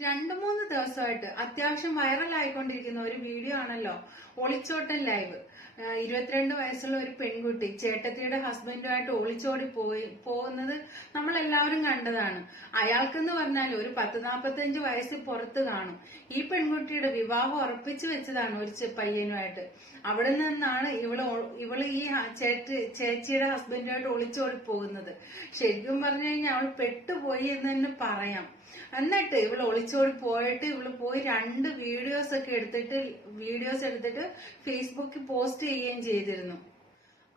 2-3 ദിവസമായിട്ട് അത്യാവശ്യം വൈറലായിക്കൊണ്ടിരിക്കുന്ന ഒരു വീഡിയോ ആണല്ലോ ഒളിച്ചോട്ടൻ ലൈവ്. 22 വയസ്സുള്ള ഒരു പെൺകുട്ടി ചേട്ടത്തിയുടെ ഹസ്ബൻഡുമായിട്ട് ഒളിച്ചോടി പോകുന്നത് നമ്മൾ എല്ലാവരും കണ്ടതാണ്. അയാൾക്കെന്ന് പറഞ്ഞാൽ ഒരു 10-45 വയസ്സ് പുറത്ത് കാണും. ഈ പെൺകുട്ടിയുടെ വിവാഹം ഉറപ്പിച്ചു വെച്ചതാണ് ഒരു പയ്യനുമായിട്ട്. അവിടെ നിന്നാണ് ഇവള് ഈ ചേച്ചിയുടെ ഹസ്ബൻഡുമായിട്ട് ഒളിച്ചോടി പോകുന്നത്. ശരിക്കും പറഞ്ഞു കഴിഞ്ഞാൽ അവൾ പെട്ടുപോയി എന്ന് തന്നെ പറയാം. എന്നിട്ട് ഇവള് ഒളിച്ചോടി പോയിട്ട് ഇവള് പോയി 2 വീഡിയോസ് എടുത്തിട്ട് ഫേസ്ബുക്കിൽ പോസ്റ്റ് ചെയ്യുകയും ചെയ്തിരുന്നു.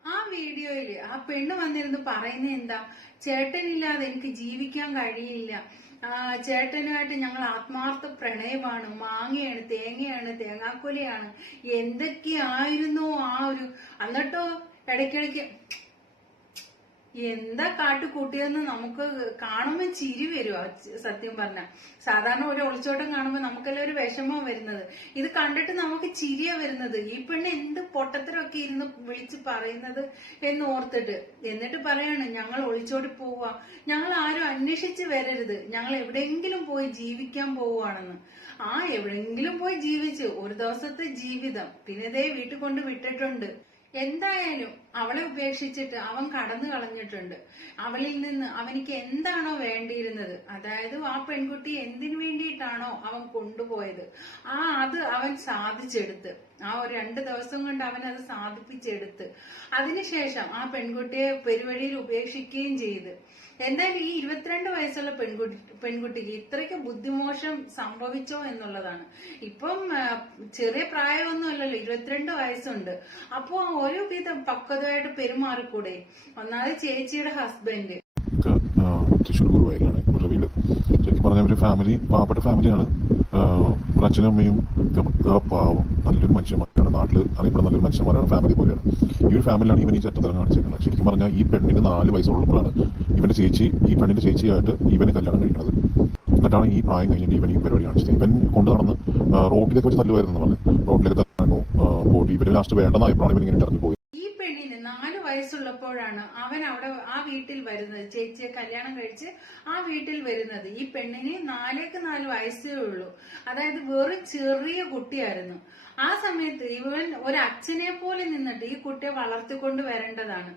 ആ വീഡിയോയില് ആ പെണ്ണ് വന്നിരുന്ന് പറയുന്ന എന്താ, ചേട്ടനില്ലാതെ എനിക്ക് ജീവിക്കാൻ കഴിയില്ല, ചേട്ടനുമായിട്ട് ഞങ്ങൾ ആത്മാർത്ഥ പ്രണയമാണ്, മാങ്ങയാണ്, തേങ്ങയാണ്, തേങ്ങാക്കൊലയാണ്, എന്തൊക്കെയായിരുന്നു ആ ഒരു. എന്നിട്ടോ ഇടയ്ക്കിടയ്ക്ക് എന്താ കാട്ടുകൂട്ടിയെന്ന് നമുക്ക് കാണുമ്പോൾ ചിരി വരുവാ. സത്യം പറഞ്ഞ സാധാരണ ഒരു ഒളിച്ചോട്ടം കാണുമ്പോൾ നമുക്കെല്ലാം ഒരു വിഷമം വരുന്നത്, ഇത് കണ്ടിട്ട് നമുക്ക് ചിരിയാ വരുന്നത്. ഈ പെണ്ണ് എന്ത് പൊട്ടത്തരമൊക്കെ ഇരുന്ന് വിളിച്ച് പറയുന്നത് എന്ന് ഓർത്തിട്ട്. എന്നിട്ട് പറയാണ്, ഞങ്ങൾ ഒളിച്ചോടി പോവുക, ഞങ്ങൾ ആരും അന്വേഷിച്ച് വരരുത്, ഞങ്ങൾ എവിടെയെങ്കിലും പോയി ജീവിക്കാൻ പോവുകയാണെന്ന്. എവിടെയെങ്കിലും പോയി ജീവിച്ച് ഒരു ദിവസത്തെ ജീവിതം പിന്നെ ദേ വീട്ടിൽ കൊണ്ട് വിട്ടിട്ടുണ്ട്. എന്തായാലും അവളെ ഉപേക്ഷിച്ചിട്ട് അവൻ കടന്നു കളഞ്ഞിട്ടുണ്ട്. അവളിൽ നിന്ന് അവനിക്ക് എന്താണോ വേണ്ടിയിരുന്നത്, അതായത് ആ പെൺകുട്ടി എന്തിനു വേണ്ടിയിട്ടാണോ അവൻ കൊണ്ടുപോയത്, അത് അവൻ സാധിച്ചെടുത്ത്. ഒരു 2 ദിവസം കൊണ്ട് അവൻ അത് സാധിപ്പിച്ചെടുത്ത്. അതിനുശേഷം ആ പെൺകുട്ടിയെ പെരുവഴിയിൽ ഉപേക്ഷിക്കുകയും ചെയ്ത്. എന്തായാലും ഈ 22 വയസ്സുള്ള പെൺകുട്ടിക്ക് ഇത്രയ്ക്ക് ബുദ്ധിമോശം സംഭവിച്ചോ എന്നുള്ളതാണ്. ഇപ്പം ചെറിയ പ്രായമൊന്നുമല്ലല്ലോ, 22 വയസ്സുണ്ട്. അപ്പോ ഒരുവിധം പക്വതയായിട്ട് പെരുമാറിക്കൂടെ? ഒന്നാമത് ചേച്ചിയുടെ ഹസ്ബൻഡ് തൃശ്ശൂർ ഗുരുവായൂരിലാണ് ഇവരുടെ വീട്. ശരിക്കും പറഞ്ഞ ഒരു ഫാമിലി, പാവപ്പെട്ട ഫാമിലിയാണ്. ഒരു അച്ഛനും അമ്മയും പാവം നല്ലൊരു മനുഷ്യന്മാരാണ്, നാട്ടിൽ അറിയപ്പെടുന്ന നല്ലൊരു മനുഷ്യന്മാരാണ്, ഫാമിലി പോലെയാണ്. ഈ ഒരു ഫാമിലിയാണ് ഇവൻ ഈ ചെറ്റത്തരം കാണിച്ചിരിക്കുന്നത്. ശരിക്കും പറഞ്ഞാൽ ഈ പെണ്ണിന് 4 വയസ്സുള്ളപ്പോഴാണ് ഈ പെണ്ണിന്റെ ചേച്ചിയായിട്ട് ഇവന് കല്യാണം കഴിക്കുന്നത്. എന്നിട്ടാണ് ഈ പ്രായം കഴിഞ്ഞിട്ട് ഇവൻ ഈ പരിപാടി കാണിച്ചത്. ഇവൻ കൊണ്ടു നടന്ന് റോഡിലേക്ക് വെച്ച് തല്ലുമായിരുന്നു പറഞ്ഞു. റോഡിലേക്ക് തന്നു പോയി. ഇവര് ലാസ്റ്റ് വേണ്ടെന്നായപ്പോഴാണ് ഇവൻ ഇങ്ങനെ ഇറങ്ങി പോയി. ഈ പെണ്ണിന് 4 വയസ്സുള്ളപ്പോഴാണ് അവൻ അവിടെ ആ വീട്ടിൽ വരുന്നത്, ചേച്ചിയെ കല്യാണം കഴിച്ച് ആ വീട്ടിൽ വരുന്നത്. ഈ പെണ്ണിന് 4 വയസ്സേ ഉള്ളൂ, അതായത് വെറും ചെറിയ കുട്ടിയായിരുന്നു. ആ സമയത്ത് ഇവൻ ഒരു അച്ഛനെ പോലെ നിന്നിട്ട് ഈ കുട്ടിയെ വളർത്തിക്കൊണ്ട് വരേണ്ടതാണ്.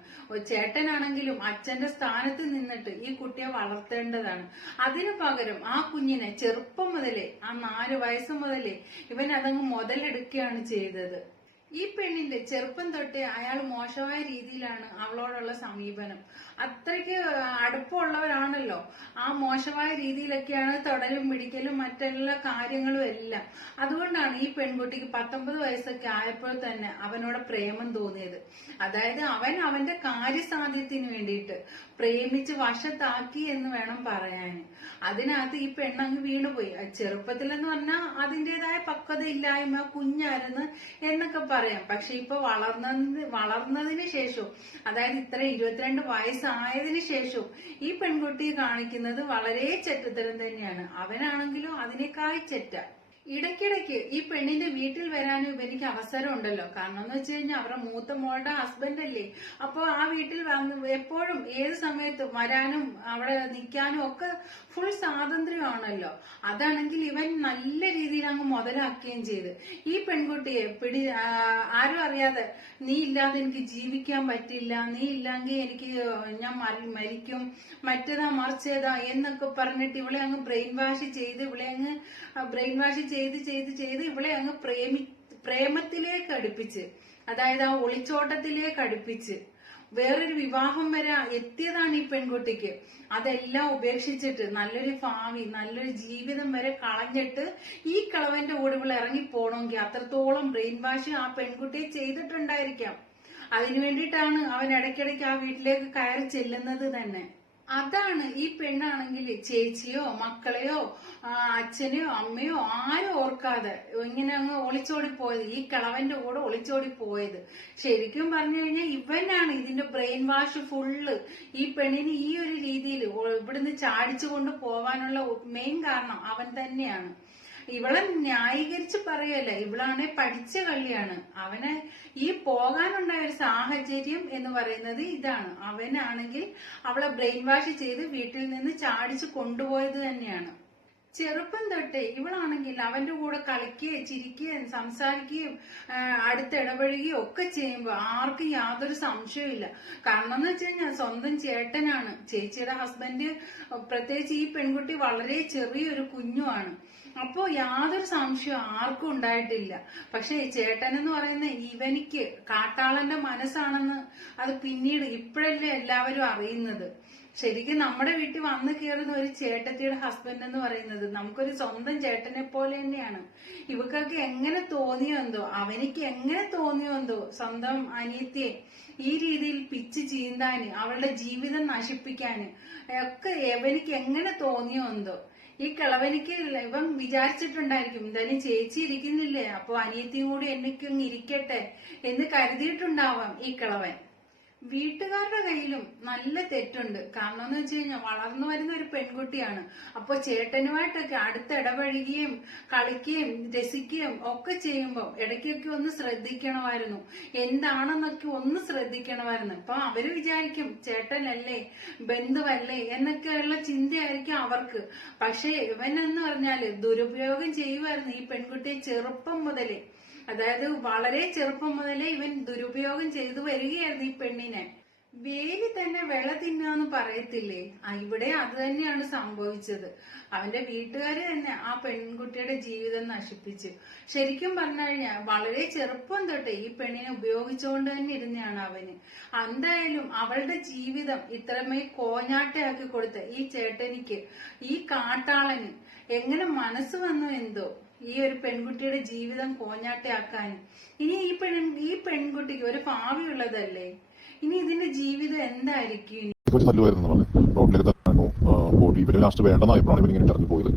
ചേട്ടനാണെങ്കിലും അച്ഛന്റെ സ്ഥാനത്ത് നിന്നിട്ട് ഈ കുട്ടിയെ വളർത്തേണ്ടതാണ്. അതിനു പകരം ആ കുഞ്ഞിനെ ചെറുപ്പം മുതലേ, ആ 4 വയസ്സ് മുതലേ ഇവൻ അതങ്ങ് മുതലെടുക്കുകയാണ് ചെയ്തത്. ഈ പെണ്ണിന്റെ ചെറുപ്പം തൊട്ടേ അയാൾ മോശമായ രീതിയിലാണ് അവളോടുള്ള സമീപനം. അത്രയ്ക്ക് അടുപ്പമുള്ളവരാണല്ലോ. ആ മോശമായ രീതിയിലൊക്കെയാണ് തൊടലും പിടിക്കലും മറ്റെല്ലാ കാര്യങ്ങളും എല്ലാം. അതുകൊണ്ടാണ് ഈ പെൺകുട്ടിക്ക് 19 വയസ്സൊക്കെ ആയപ്പോൾ തന്നെ അവനോട് പ്രേമം തോന്നിയത്. അതായത് അവൻ അവന്റെ കാര്യസാധ്യത്തിന് വേണ്ടിയിട്ട് പ്രേമിച്ച് വശത്താക്കി എന്ന് വേണം പറയാൻ. അതിനകത്ത് ഈ പെണ്ണങ്ങ് വീണുപോയി. ചെറുപ്പത്തിലെന്ന് പറഞ്ഞാൽ അതിൻ്റെതായ പക്വതയില്ലായ്മ, കുഞ്ഞായിരുന്നു എന്നൊക്കെ പറയാം. പക്ഷെ ഇപ്പൊ വളർന്നതിന് ശേഷവും, അതായത് ഇത്ര 22 വയസ്സായതിനു ശേഷവും ഈ പെൺകുട്ടി കാണിക്കുന്നത് വളരെ ചെറ്റത്തരം തന്നെയാണ്. അവനാണെങ്കിലും അതിനേക്കാൾ ചെറ്റ. ഇടയ്ക്കിടയ്ക്ക് ഈ പെണ്ണിന്റെ വീട്ടിൽ വരാനും ഇവനിക്ക് അവസരം ഉണ്ടല്ലോ. കാരണം എന്ന് വെച്ച് കഴിഞ്ഞാൽ അവരുടെ മൂത്ത മോളുടെ ഹസ്ബൻഡ് അല്ലേ. അപ്പൊ ആ വീട്ടിൽ എപ്പോഴും ഏത് സമയത്തും വരാനും അവിടെ നിൽക്കാനും ഒക്കെ ഫുൾ സ്വാതന്ത്ര്യമാണല്ലോ. അതാണെങ്കിൽ ഇവൻ നല്ല രീതിയിൽ അങ്ങ് മുതലാക്കുകയും ചെയ്ത്. ഈ പെൺകുട്ടിയെ ആരും അറിയാതെ, നീ ഇല്ലാതെ എനിക്ക് ജീവിക്കാൻ പറ്റില്ല, നീ ഇല്ലെങ്കിൽ ഞാൻ മരിക്കും, മറ്റേതാ മറിച്ചേതാ എന്നൊക്കെ പറഞ്ഞിട്ട് ഇവളെ അങ്ങ് ബ്രെയിൻ വാഷ് ചെയ്ത് ഇവളെ അങ്ങ് പ്രേമത്തിലേക്ക് അടുപ്പിച്ച്, അതായത് ആ ഒളിച്ചോട്ടത്തിലേക്ക് അടുപ്പിച്ച് വേറൊരു വിവാഹം വരെ എത്തിയതാണ് ഈ പെൺകുട്ടിക്ക്. അതെല്ലാം ഉപേക്ഷിച്ചിട്ട് നല്ലൊരു ഭാവി, നല്ലൊരു ജീവിതം വരെ കളഞ്ഞിട്ട് ഈ കളവന്റെ കൂടെ ഇവൾ ഇറങ്ങി പോകണമെങ്കിൽ അത്രത്തോളം ബ്രെയിൻ വാഷ് ആ പെൺകുട്ടിയെ ചെയ്തിട്ടുണ്ടായിരിക്കാം. അതിനു വേണ്ടിയിട്ടാണ് അവൻ ഇടയ്ക്കിടയ്ക്ക് ആ വീട്ടിലേക്ക് കയറി ചെല്ലുന്നത് തന്നെ. അതാണ് ഈ പെണ്ണാണെങ്കിൽ ചേച്ചിയോ മക്കളെയോ അച്ഛനെയോ അമ്മയോ ആരും ഓർക്കാതെ ഇങ്ങനെ അങ്ങ് ഒളിച്ചോടി പോയത്, ഈ കിളവന്റെ കൂടെ ഒളിച്ചോടി പോയത്. ശരിക്കും പറഞ്ഞു കഴിഞ്ഞാൽ ഇവനാണ് ഇതിന്റെ ബ്രെയിൻ വാഷ് ഫുള്ള്. ഈ പെണ്ണിന് ഈ ഒരു രീതിയിൽ ഇവിടുന്ന് ചാടിച്ചു കൊണ്ട് പോവാനുള്ള മെയിൻ കാരണം അവൻ തന്നെയാണ്. ഇവളെ ന്യായീകരിച്ച് പറയല്ല, ഇവളാണെ പഠിച്ച കള്ളിയാണ്. അവന് ഈ പോകാനുണ്ടായ ഒരു സാഹചര്യം എന്ന് പറയുന്നത് ഇതാണ്. അവനാണെങ്കിൽ അവളെ ബ്രെയിൻ വാഷ് ചെയ്ത് വീട്ടിൽ നിന്ന് ചാടിച്ചു കൊണ്ടുപോയത് തന്നെയാണ്. ചെറുപ്പം തൊട്ടേ ഇവളാണെങ്കിൽ അവന്റെ കൂടെ കളിക്കുകയും ചിരിക്കുകയും സംസാരിക്കുകയും അടുത്തിടപഴകുകയും ഒക്കെ ചെയ്യുമ്പോൾ ആർക്കും യാതൊരു സംശയമില്ല. കാരണം എന്ന് വെച്ച് കഴിഞ്ഞാൽ സ്വന്തം ചേട്ടനാണ്. ചേച്ചിയുടെ ഹസ്ബൻഡ്, പ്രത്യേകിച്ച് ഈ പെൺകുട്ടി വളരെ ചെറിയൊരു കുഞ്ഞുമാണ്. അപ്പോ യാതൊരു സംശയവും ആർക്കും ഉണ്ടായിട്ടില്ല. പക്ഷെ ചേട്ടൻ എന്ന് പറയുന്ന ഇവനിക്ക് കാട്ടാളന്റെ മനസ്സാണെന്ന് അത് പിന്നീട് ഇപ്പോഴല്ലേ എല്ലാവരും അറിയുന്നത്. ശരിക്കും നമ്മുടെ വീട്ടിൽ വന്നു കയറുന്ന ഒരു ചേട്ടത്തിയുടെ ഹസ്ബൻഡ് എന്ന് പറയുന്നത് നമുക്കൊരു സ്വന്തം ചേട്ടനെ പോലെ തന്നെയാണ്. ഇവക്കൊക്കെ എങ്ങനെ തോന്നിയോ എന്തോ, അവനിക്ക് എങ്ങനെ തോന്നിയോ എന്തോ സ്വന്തം അനിയത്തിയെ ഈ രീതിയിൽ പിച്ച് ചീന്താന്, അവളുടെ ജീവിതം നശിപ്പിക്കാന് ഒക്കെ എവനിക്ക് എങ്ങനെ തോന്നിയോ എന്തോ. ഈ കിളവനിക്ക് ഇവൻ വിചാരിച്ചിട്ടുണ്ടായിരിക്കും, എന്തായാലും ചേച്ചി ഇരിക്കുന്നില്ലേ, അപ്പൊ അനിയത്തിയും കൂടി എനിക്കങ്ങ് ഇരിക്കട്ടെ എന്ന് കരുതിയിട്ടുണ്ടാവാം ഈ കിളവൻ. വീട്ടുകാരുടെ കയ്യിലും നല്ല തെറ്റുണ്ട്. കാരണം എന്ന് വെച്ച് കഴിഞ്ഞാൽ വളർന്നു വരുന്ന ഒരു പെൺകുട്ടിയാണ്. അപ്പൊ ചേട്ടനുമായിട്ടൊക്കെ അടുത്തിടപഴകുകയും കളിക്കുകയും രസിക്കുകയും ഒക്കെ ചെയ്യുമ്പോൾ ഇടയ്ക്കൊക്കെ ഒന്ന് ശ്രദ്ധിക്കണമായിരുന്നു, എന്താണെന്നൊക്കെ ഒന്ന് ശ്രദ്ധിക്കണമായിരുന്നു. ഇപ്പൊ അവര് വിചാരിക്കും ചേട്ടനല്ലേ, ബന്ധുവല്ലേ എന്നൊക്കെയുള്ള ചിന്തയായിരിക്കും അവർക്ക്. പക്ഷെ ഇവനെന്ന് പറഞ്ഞാല് ദുരുപയോഗം ചെയ്യുമായിരുന്നു ഈ പെൺകുട്ടിയെ ചെറുപ്പം മുതലേ. അതായത് വളരെ ചെറുപ്പം മുതലേ ഇവൻ ദുരുപയോഗം ചെയ്തു വരികയായിരുന്നു ഈ പെണ്ണിനെ. വേലി തന്നെ വിള തിന്നാന്ന് പറയത്തില്ലേ, ഇവിടെ അത് തന്നെയാണ് സംഭവിച്ചത്. അവന്റെ വീട്ടുകാര് തന്നെ ആ പെൺകുട്ടിയുടെ ജീവിതം നശിപ്പിച്ചു. ശരിക്കും പറഞ്ഞു കഴിഞ്ഞാൽ വളരെ ചെറുപ്പം തൊട്ടേ ഈ പെണ്ണിനെ ഉപയോഗിച്ചുകൊണ്ട് തന്നെ ഇരുന്നതാണ് അവന്. എന്തായാലും അവളുടെ ജീവിതം ഇത്രമേൽ കോഞ്ഞാട്ടയാക്കി കൊടുത്ത ഈ ചേട്ടനിക്ക്, ഈ കാട്ടാളന് എങ്ങനെ മനസ്സ് വന്നു എന്തോ ഈ ഒരു പെൺകുട്ടിയുടെ ജീവിതം കോഞ്ഞാട്ടയാക്കാനും. ഇനി ഈ പെൺകുട്ടിക്ക് ഒരു ഭാവിയുള്ളതല്ലേ, ഇനി ഇതിന്റെ ജീവിതം എന്തായിരിക്കും? റോഡിലേക്ക് പോയി ഇവര് ലാസ്റ്റ് വേണ്ടെന്നായപ്പോഴാണ് ഇവരിങ്ങനെ ഇറങ്ങി പോയത്.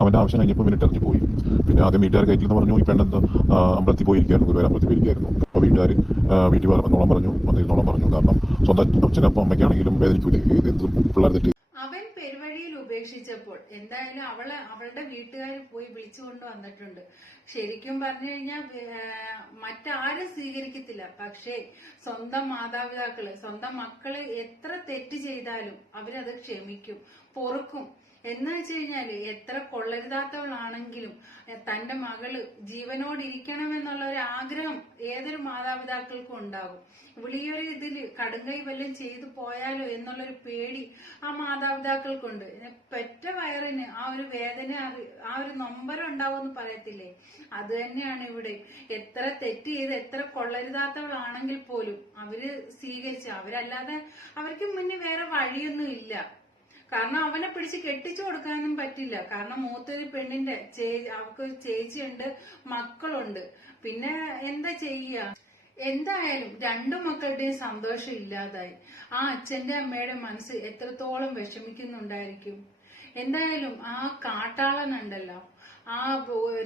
അവന്റെ ആവശ്യം കഴിഞ്ഞപ്പോൾ ഇവനിട്ട് ഇറങ്ങി പോയി. പിന്നെ ആദ്യം വീട്ടുകാർ കയറ്റിന്ന് പറഞ്ഞു ഈ പെണ്ണെന്താ അമ്പലത്തിൽ പോയിരിക്കായിരുന്നു, ഗുരുവായൂർ അമ്പലത്തിൽ പോയിരിക്കായിരുന്നു. അപ്പൊ വീട്ടുകാർ വീട്ടിൽ വന്നോളം പറഞ്ഞു, വന്നിരുന്നോളം പറഞ്ഞു. കാരണം സ്വന്തം അച്ഛനപ്പം അമ്മയ്ക്കാണെങ്കിലും വേദനിക്കൂലേ, പിള്ളേർ തെറ്റി അവൻ പെരുവഴിയിൽ ഉപേക്ഷിച്ചപ്പോൾ എന്തായാലും അവളുടെ വീട്ടുകാർ പോയി വിളിച്ചുകൊണ്ട് വന്നിട്ടുണ്ട്. ശരിക്കും പറഞ്ഞു കഴിഞ്ഞാൽ മറ്റാരും സ്വീകരിക്കത്തില്ല. പക്ഷേ സ്വന്തം മാതാപിതാക്കള്, സ്വന്തം മക്കള് എത്ര തെറ്റ് ചെയ്താലും അവരത് ക്ഷമിക്കും, പൊറുക്കും. എന്ന് വെച്ച് കഴിഞ്ഞാല് എത്ര കൊള്ളരുതാത്തവളാണെങ്കിലും തന്റെ മകള് ജീവനോടിരിക്കണമെന്നുള്ള ഒരു ആഗ്രഹം ഏതൊരു മാതാപിതാക്കൾക്കും ഉണ്ടാകും. വിളിയൊരു ഇതില് കടുങ്കൈ വല്ലതും ചെയ്തു പോയാലോ എന്നുള്ളൊരു പേടി ആ മാതാപിതാക്കൾക്കുണ്ട്. പെറ്റ വയറിന് ആ ഒരു വേദന, ആ ഒരു നൊമ്പരം ഉണ്ടാവുമെന്ന് പറയത്തില്ലേ, അത് തന്നെയാണ് ഇവിടെ. എത്ര തെറ്റ് ചെയ്ത് എത്ര കൊള്ളരുതാത്തവളാണെങ്കിൽ പോലും അവര് സ്വീകരിച്ചു. അവരല്ലാതെ അവർക്ക് മുന്നേ വേറെ വഴിയൊന്നും ഇല്ല. കാരണം അവനെ പിടിച്ച് കെട്ടിച്ചു കൊടുക്കാനും പറ്റില്ല. കാരണം മൂത്തൊരു പെണ്ണിന്റെ അവർക്ക് ചേച്ചിയുണ്ട്, മക്കളുണ്ട്. പിന്നെ എന്താ ചെയ്യുക? എന്തായാലും രണ്ടു മക്കളുടെയും സന്തോഷം ഇല്ലാതായി. ആ അച്ഛന്റെ അമ്മയുടെ മനസ്സ് എത്രത്തോളം വിഷമിക്കുന്നുണ്ടായിരിക്കും. എന്തായാലും ആ കാട്ടാളനുണ്ടല്ലോ, ആ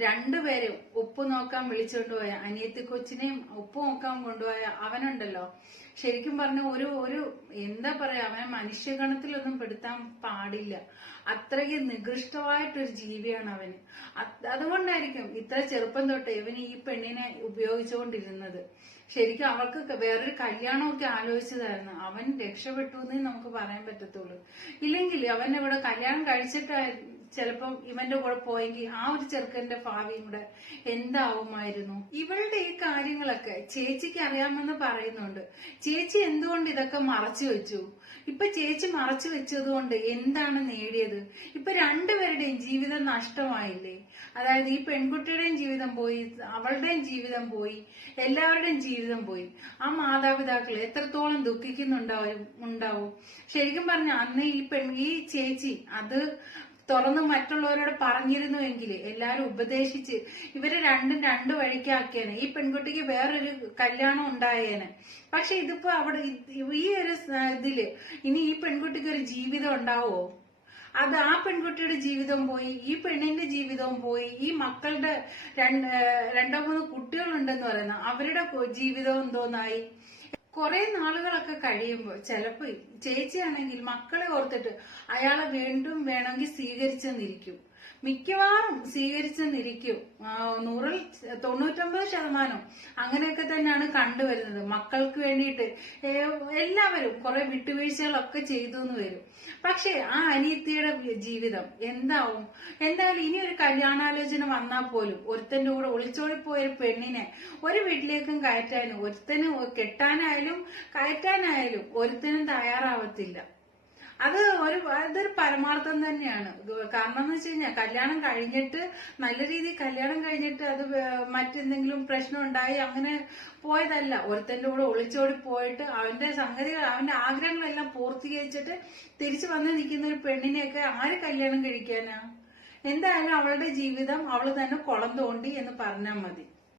രണ്ടുപേരും ഉപ്പ് നോക്കാൻ വിളിച്ചുകൊണ്ട് പോയ അനിയത്തി കൊച്ചിനെയും ഉപ്പ് നോക്കാൻ കൊണ്ടുപോയ അവനുണ്ടല്ലോ, ശരിക്കും പറഞ്ഞ ഒരു എന്താ പറയാ, അവനെ മനുഷ്യഗണത്തിലൊന്നും പെടുത്താൻ പാടില്ല. അത്രയ്ക്ക് നികൃഷ്ടമായിട്ടൊരു ജീവിയാണ് അവന്. അതുകൊണ്ടായിരിക്കും ഇത്ര ചെറുപ്പം തൊട്ട് ഇവന് ഈ പെണ്ണിനെ ഉപയോഗിച്ചുകൊണ്ടിരുന്നത്. ശരിക്കും അവൾക്ക് വേറൊരു കല്യാണമൊക്കെ ആലോചിച്ചതായിരുന്നു. അവൻ രക്ഷപ്പെട്ടു എന്നേ നമുക്ക് പറയാൻ പറ്റത്തുള്ളൂ. ഇല്ലെങ്കിൽ അവൻ ഇവിടെ കല്യാണം കഴിച്ചിട്ടായിരുന്നു ചിലപ്പം ഇവന്റെ കൂടെ പോയെങ്കിൽ ആ ഒരു ചെറുക്കന്റെ ഭാവിയും കൂടെ എന്താവുമായിരുന്നു. ഇവളുടെ ഈ കാര്യങ്ങളൊക്കെ ചേച്ചിക്ക് അറിയാമെന്ന് പറയുന്നുണ്ട്. ചേച്ചി എന്തുകൊണ്ട് ഇതൊക്കെ മറച്ചു വെച്ചു? ഇപ്പൊ ചേച്ചി മറച്ചു വെച്ചത് കൊണ്ട് എന്താണ് നേടിയത്? ഇപ്പൊ രണ്ടുപേരുടെയും ജീവിതം നഷ്ടമായില്ലേ? അതായത് ഈ പെൺകുട്ടിയുടെയും ജീവിതം പോയി, അവളുടെയും ജീവിതം പോയി, എല്ലാവരുടെയും ജീവിതം പോയി. ആ മാതാപിതാക്കൾ എത്രത്തോളം ദുഃഖിക്കുന്നുണ്ടാവും. ശരിക്കും പറഞ്ഞ അന്ന് ഈ ചേച്ചി അത് തുറന്ന് മറ്റുള്ളവരോട് പറഞ്ഞിരുന്നുവെങ്കിൽ എല്ലാരും ഉപദേശിച്ച് ഇവരെ രണ്ടു വഴിക്കാക്കിയേനെ. ഈ പെൺകുട്ടിക്ക് വേറൊരു കല്യാണം ഉണ്ടായേനെ. പക്ഷെ ഇതിപ്പോ അവിടെ ഈ ഒരു ഇതില് ഇനി ഈ പെൺകുട്ടിക്ക് ഒരു ജീവിതം ഉണ്ടാവോ? അത് ആ പെൺകുട്ടിയുടെ ജീവിതം പോയി, ഈ പെണ്ണിന്റെ ജീവിതവും പോയി, ഈ മക്കളുടെ രണ്ടോ മൂന്നോ കുട്ടികളുണ്ടെന്ന് പറയുന്ന അവരുടെ ജീവിതവും എന്തോന്നായി. കുറെ നാളുകളൊക്കെ കഴിയുമ്പോൾ ചിലപ്പോ ചേച്ചിയാണെങ്കിൽ മക്കളെ ഓർത്തിട്ട് അയാളെ വീണ്ടും വേണമെങ്കിൽ സ്വീകരിച്ചെന്നിരിക്കും. മിക്കവാറും സ്വീകരിച്ചെന്നിരിക്കും. 100-ൽ 99% അങ്ങനെയൊക്കെ തന്നെയാണ് കണ്ടുവരുന്നത്. മക്കൾക്ക് വേണ്ടിയിട്ട് എല്ലാവരും കുറെ വിട്ടുവീഴ്ചകളൊക്കെ ചെയ്തു എന്ന് വരും. പക്ഷെ ആ അനിയത്തിയുടെ ജീവിതം എന്താവും? എന്തായാലും ഇനി ഒരു കല്യാണാലോചന വന്നാൽ പോലും ഒരുത്തന്റെ കൂടെ ഒളിച്ചോടിപ്പോയ ഒരു പെണ്ണിനെ ഒരു വീട്ടിലേക്കും കയറ്റാനും, ഒരുത്തനും കെട്ടാനായാലും കയറ്റാനായാലും ഒരുത്തനും തയ്യാറാവത്തില്ല. അതൊരു പരമാർത്ഥം തന്നെയാണ്. കാരണം എന്ന് വെച്ച് കഴിഞ്ഞാൽ കല്യാണം കഴിഞ്ഞിട്ട് നല്ല രീതിയിൽ കല്യാണം കഴിഞ്ഞിട്ട് അത് മറ്റെന്തെങ്കിലും പ്രശ്നം ഉണ്ടായി അങ്ങനെ പോയതല്ല. ഒരുത്തന്റെ കൂടെ ഒളിച്ചോടി പോയിട്ട് അവന്റെ സംഗതികൾ, അവന്റെ ആഗ്രഹങ്ങളെല്ലാം പൂർത്തീകരിച്ചിട്ട് തിരിച്ചു വന്ന് നിൽക്കുന്ന ഒരു പെണ്ണിനെയൊക്കെ ആര് കല്യാണം കഴിക്കാനാ? എന്തായാലും അവളുടെ ജീവിതം അവള് തന്നെ കുളം തോണ്ടി എന്ന് പറഞ്ഞാൽ മതി.